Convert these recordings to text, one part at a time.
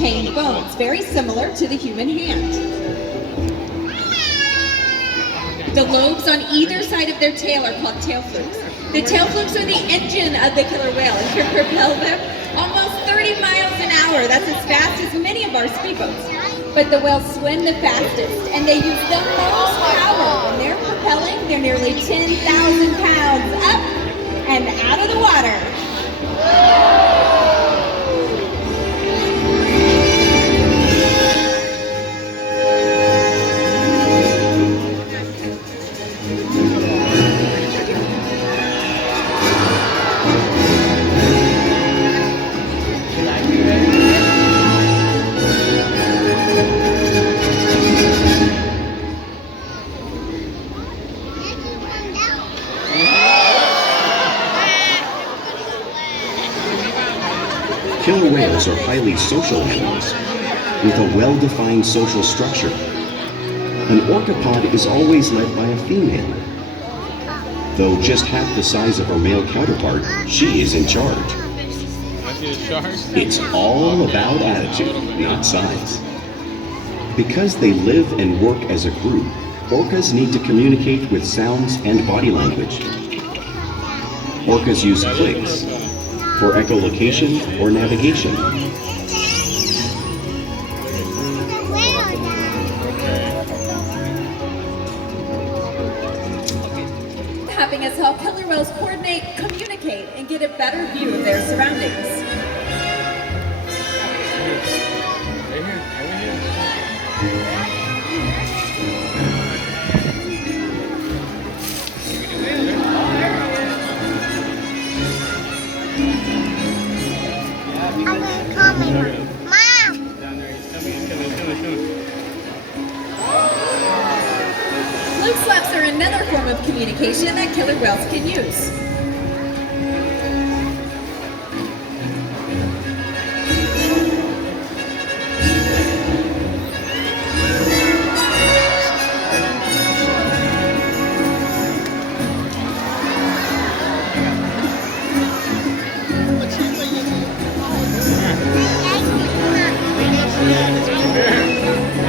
retained bones, very similar to the human hand. The lobes on either side of their tail are called tail flukes. The tail flukes are the engine of the killer whale and can propel them almost 30 miles an hour. That's as fast as many of our speedboats. But the whales swim the fastest and they use the most power. When they're propelling, they're nearly 10,000 pounds up and out of the water. Killer whales are highly social animals with a well-defined social structure. An orcapod is always led by a female. Though just half the size of her male counterpart, she is in charge. It's all about attitude, not size. Because they live and work as a group, orcas need to communicate with sounds and body language. Orcas use clicks for echolocation or navigation. Helping us help killer whales coordinate, communicate, and get a better view of their surroundings. Fluke slaps are another form of communication that killer whales can use.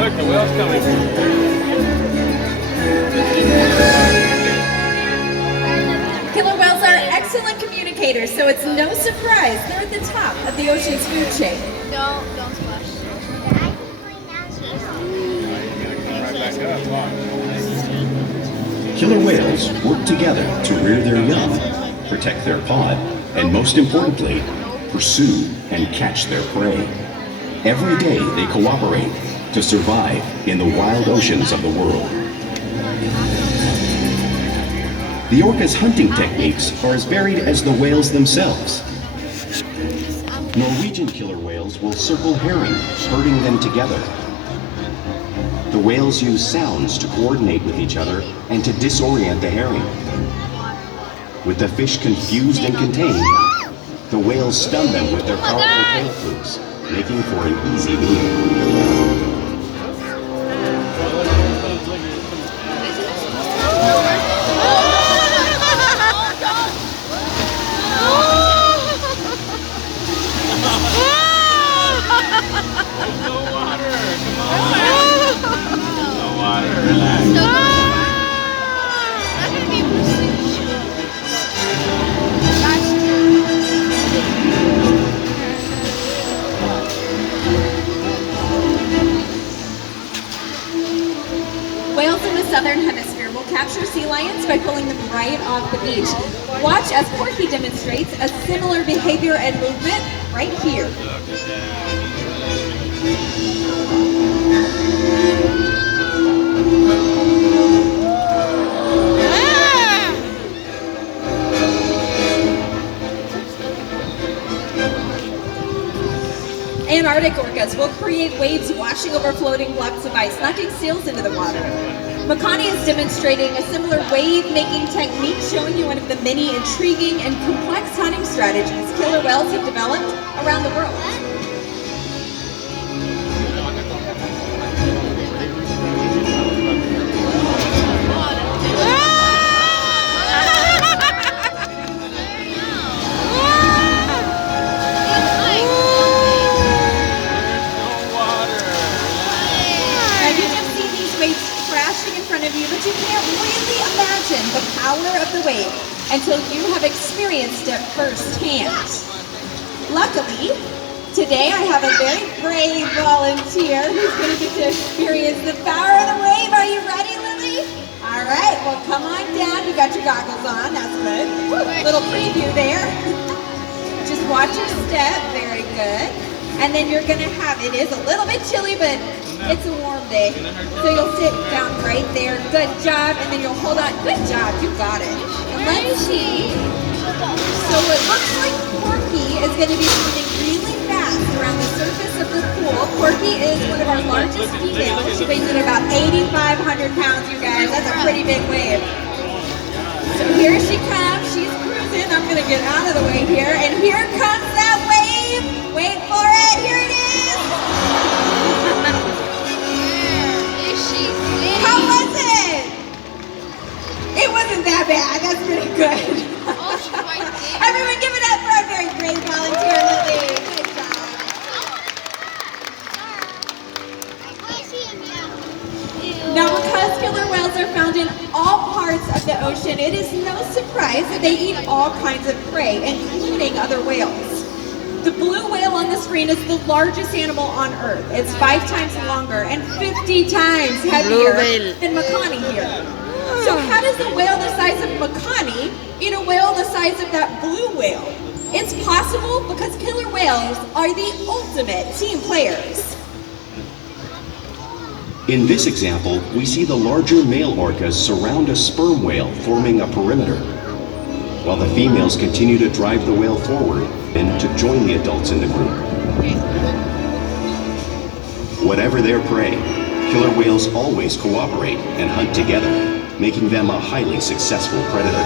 Look, the whale's coming. Killer whales are excellent communicators, so it's no surprise they're at the top of the ocean's food chain. Don't splash. Killer whales work together to rear their young, protect their pod, and most importantly, pursue and catch their prey. Every day they cooperate to survive in the wild oceans of the world. The orca's hunting techniques are as varied as the whales themselves. Norwegian killer whales will circle herring, herding them together. The whales use sounds to coordinate with each other and to disorient the herring. With the fish confused and contained, the whales stun them with their powerful tail flukes, making for an easy meal. Whales in the southern hemisphere will capture sea lions by pulling them right off the beach. Watch as Porky demonstrates a similar behavior and movement right here. Antarctic orcas will create waves washing over floating blocks of ice, knocking seals into the water. Makani is demonstrating a similar wave-making technique, showing you one of the many intriguing and complex hunting strategies killer whales have developed around the world. of you, but you can't really imagine the power of the wave until you have experienced it firsthand. Luckily, today I have a very brave volunteer who's going to get to experience the power of the wave. Are you ready, Lily? All right, well, come on down. You got your goggles on. That's good. Little preview there. Just watch your step. Very good. And then you're going to have, it is a little bit chilly, but it's a warm day. So you'll sit down right there. Good job. And then you'll hold on. Good job. You got it. And let's see. So it looks like Porky is going to be moving really fast around the surface of the pool. Porky is one of our largest females. She weighs in about 8,500 pounds, you guys. That's a pretty big wave. So here she comes. She's cruising. I'm going to get out of the way here. And here comes that wave. Wait for it. Here it is. How was it? It wasn't that bad. That's pretty good. Everyone give it up for our very brave volunteer, Lily. Good job. Now, because killer whales are found in all parts of the ocean, it is no surprise that they eat all kinds of prey, including other whales. The blue whale on the screen is the largest animal on Earth. It's 5 times longer and 50 times heavier than Makani here. So how does a whale the size of Makani eat a whale the size of that blue whale? It's possible because killer whales are the ultimate team players. In this example, we see the larger male orcas surround a sperm whale, forming a perimeter, while the females continue to drive the whale forward and to join the adults in the group. Whatever their prey, killer whales always cooperate and hunt together, making them a highly successful predator.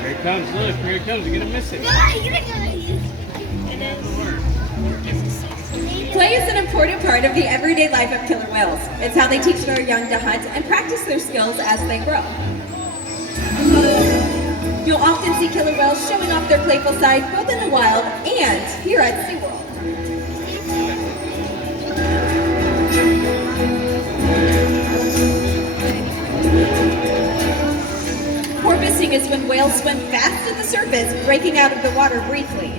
Here it comes, look, here it comes, you're gonna miss it. Play is an important part of the everyday life of killer whales. It's how they teach their young to hunt and practice their skills as they grow. You'll often see killer whales showing off their playful side both in the wild and here at SeaWorld. Porpoising is when whales swim fast to the surface, breaking out of the water briefly.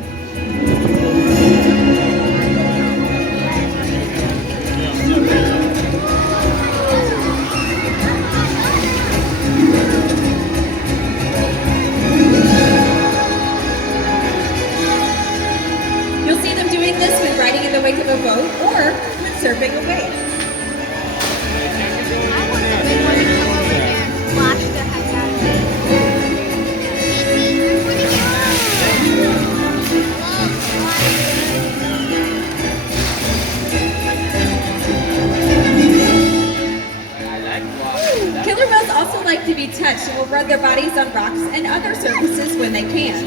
You'll see them doing this when riding in the wake of a boat or when surfing a wave. I want the big one to come over there and splash the heck out of it. Killer whales also like to be touched and will rub their bodies on rocks and other surfaces when they can.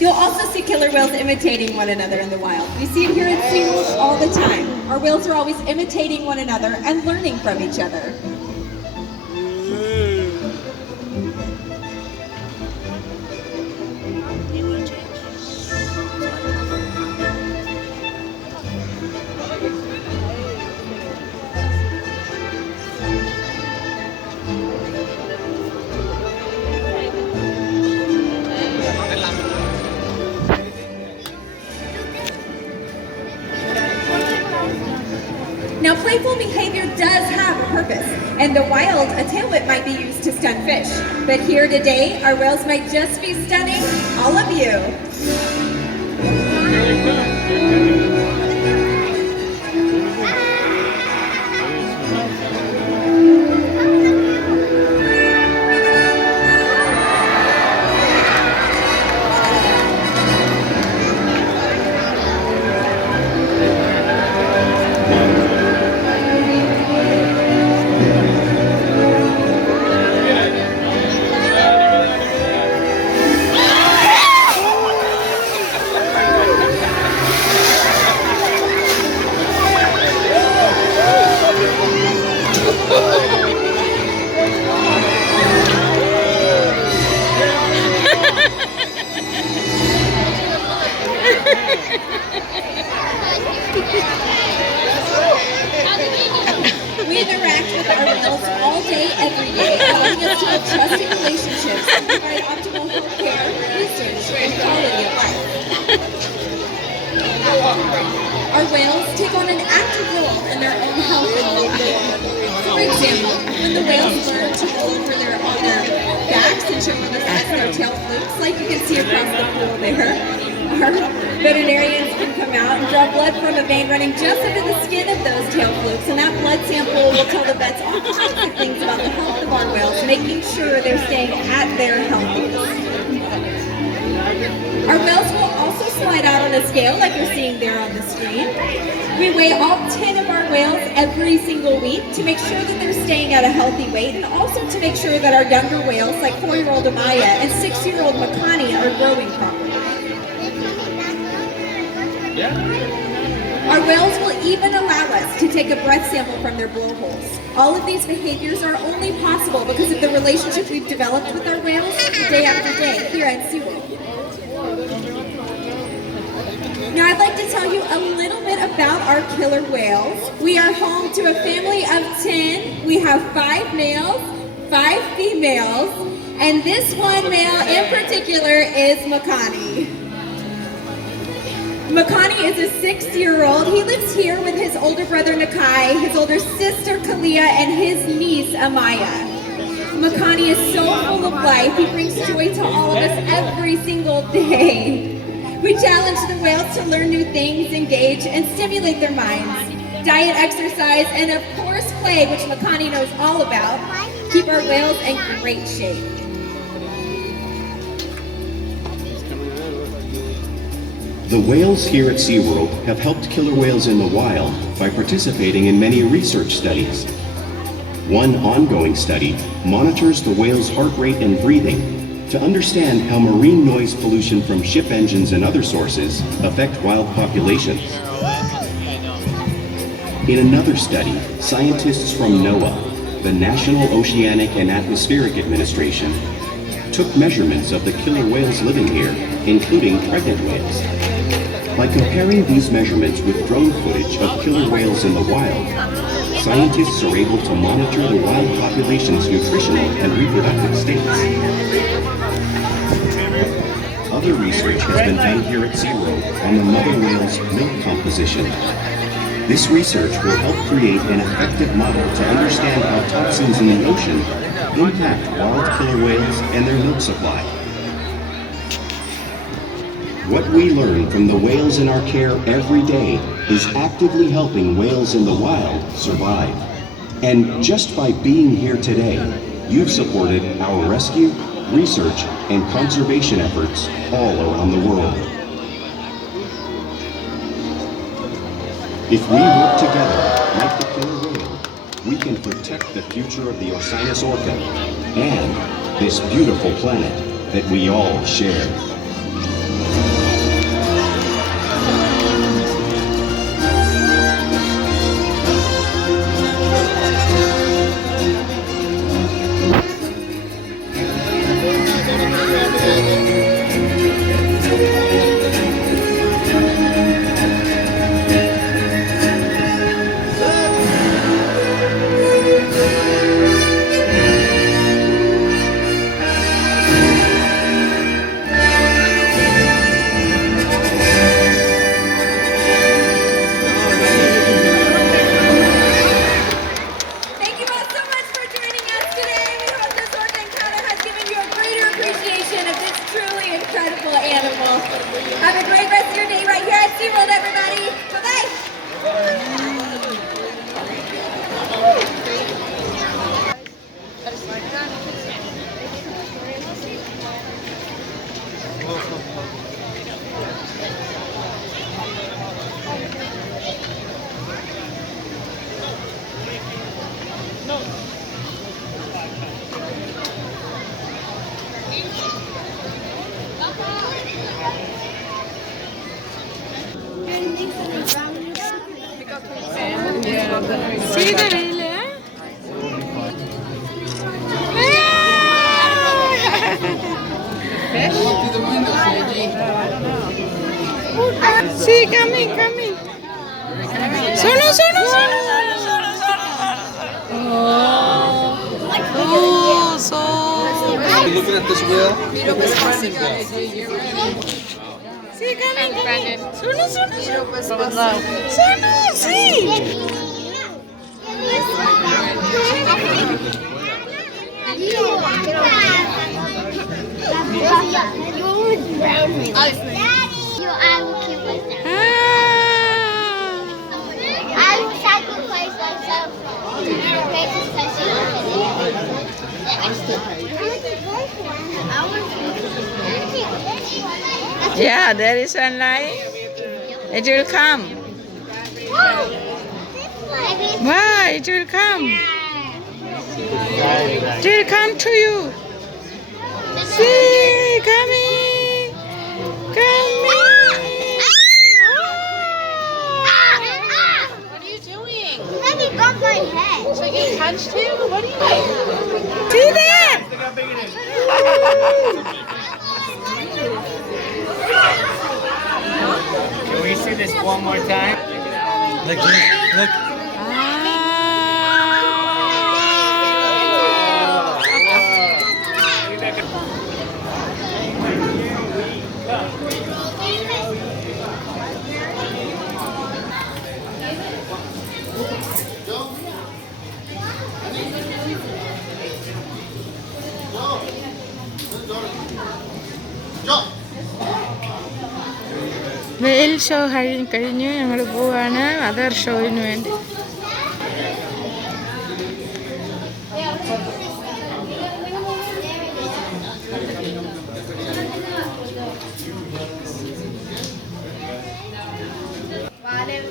You'll also see killer whales imitating one another in the wild. We see it here at SeaWorld all the time. Our whales are always imitating one another and learning from each other. Now, playful behavior does have a purpose. In the wild, a tail whip might be used to stun fish. But here today, our whales might just be stunning all of you. Here it comes, here it comes. to build trusting relationships and provide optimal health care, research, and quality of life. Our whales take on an active role in their own health and well-being. For example, when the whales learn to roll over on their backs and show on the sides of their tail flukes, like you can see across the pool there, our veterinarians can come out and draw blood from a vein running just under the skin of those tail flukes, and that blood sample will tell the vets all kinds of things about the health of our whales, making sure they're staying at their healthiest. Our whales will also slide out on a scale like you're seeing there on the screen. We weigh all 10 of our whales every single week to make sure that they're staying at a healthy weight, and also to make sure that our younger whales, like 4-year-old Amaya and 6-year-old Makani, are growing properly. Our whales will even allow us to take a breath sample from their blowholes. All of these behaviors are only possible because of the relationship we've developed with our whales day after day here at SeaWorld. Now I'd like to tell you a little bit about our killer whales. We are home to a family of 10. We have 5 males, 5 females, and this one male in particular is Makani. Makani is a 6-year-old. He lives here with his older brother Nakai, his older sister Kalia, and his niece Amaya. Makani is so full of life. He brings joy to all of us every single day. We challenge the whales to learn new things, engage, and stimulate their minds. Diet, exercise, and of course play, which Makani knows all about, keep our whales in great shape. The whales here at SeaWorld have helped killer whales in the wild by participating in many research studies. One ongoing study monitors the whale's heart rate and breathing to understand how marine noise pollution from ship engines and other sources affect wild populations. In another study, scientists from NOAA, the National Oceanic and Atmospheric Administration, took measurements of the killer whales living here, including pregnant whales. By comparing these measurements with drone footage of killer whales in the wild, scientists are able to monitor the wild population's nutritional and reproductive states. Other research has been done here at SeaWorld on the mother whale's milk composition. This research will help create an effective model to understand how toxins in the ocean impact wild killer whales and their milk supply. What we learn from the whales in our care every day is actively helping whales in the wild survive. And just by being here today, you've supported our rescue, research, and conservation efforts all around the world. If we work together, like the killer whale, we can protect the future of the Orcinus orca and this beautiful planet that we all share. Have a great rest of your day right here at SeaWorld, everybody. Bye-bye. Sí, dale, Sí, come in. Solo. Oh, so looking at this wheel? See, coming. Sunu, Sunu, see. You always drown me. Daddy! I will keep myself. I will sacrifice myself to the greatest person. Yeah, there is sunlight. It will come. Why? It will come. It will come to you. See, coming. What are you doing? Let me bump my head. So you punched him? What are you doing? See that? Can we see this one more time? Look, look. വെയിൽ show കഴിഞ്ഞു ഞങ്ങൾ പോവാണ് other ഷോയിന് വേണ്ടി.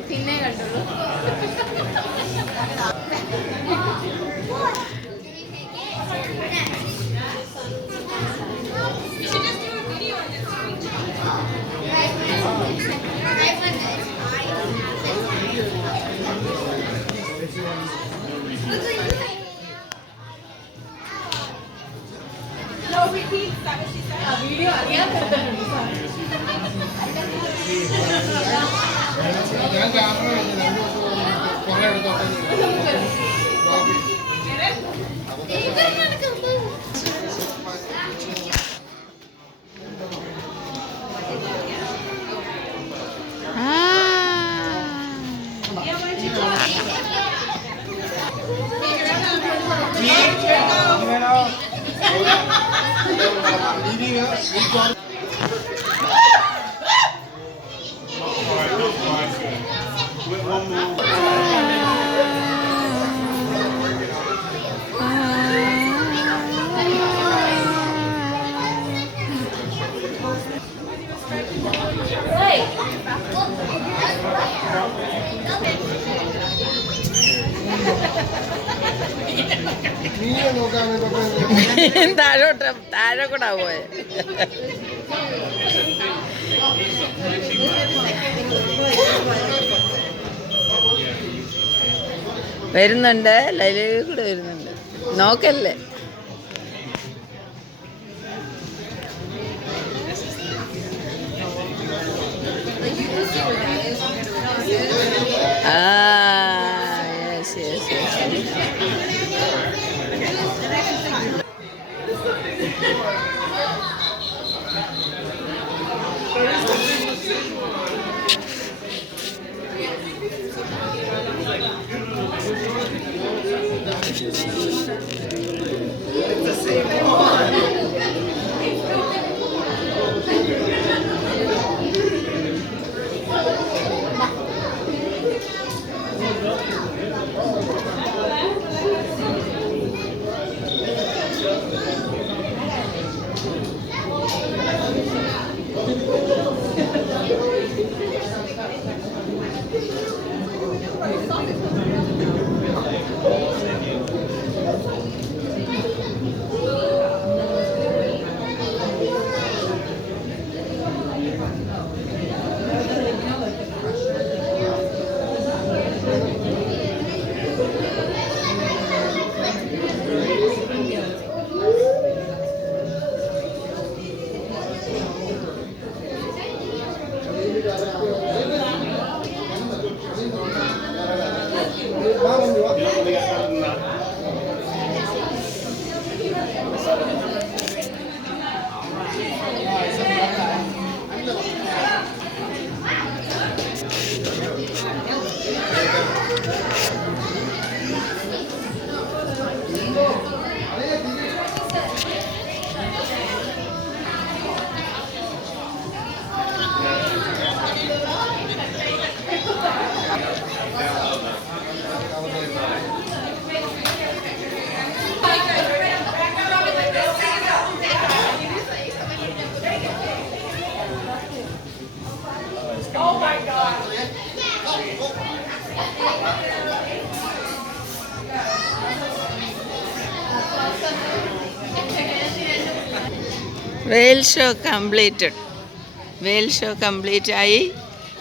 പിന്നെ കണ്ടുള്ളൂ. താഴെ കൂടാ പോയെ. വരുന്നുണ്ട്, ലൈലയിൽ കൂടെ വരുന്നുണ്ട്. നോക്കല്ലേ. Yes, yes, yes. വെയിൽ ഷോ കംപ്ലീറ്റ് ആയി.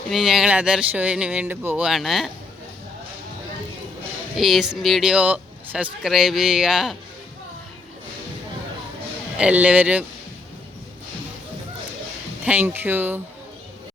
ഇനി ഞങ്ങൾ അതർ ഷോയിന് വേണ്ടി പോവാണ്. ഈ വീഡിയോ സബ്സ്ക്രൈബ് ചെയ്യുക എല്ലാവരും. Thank you.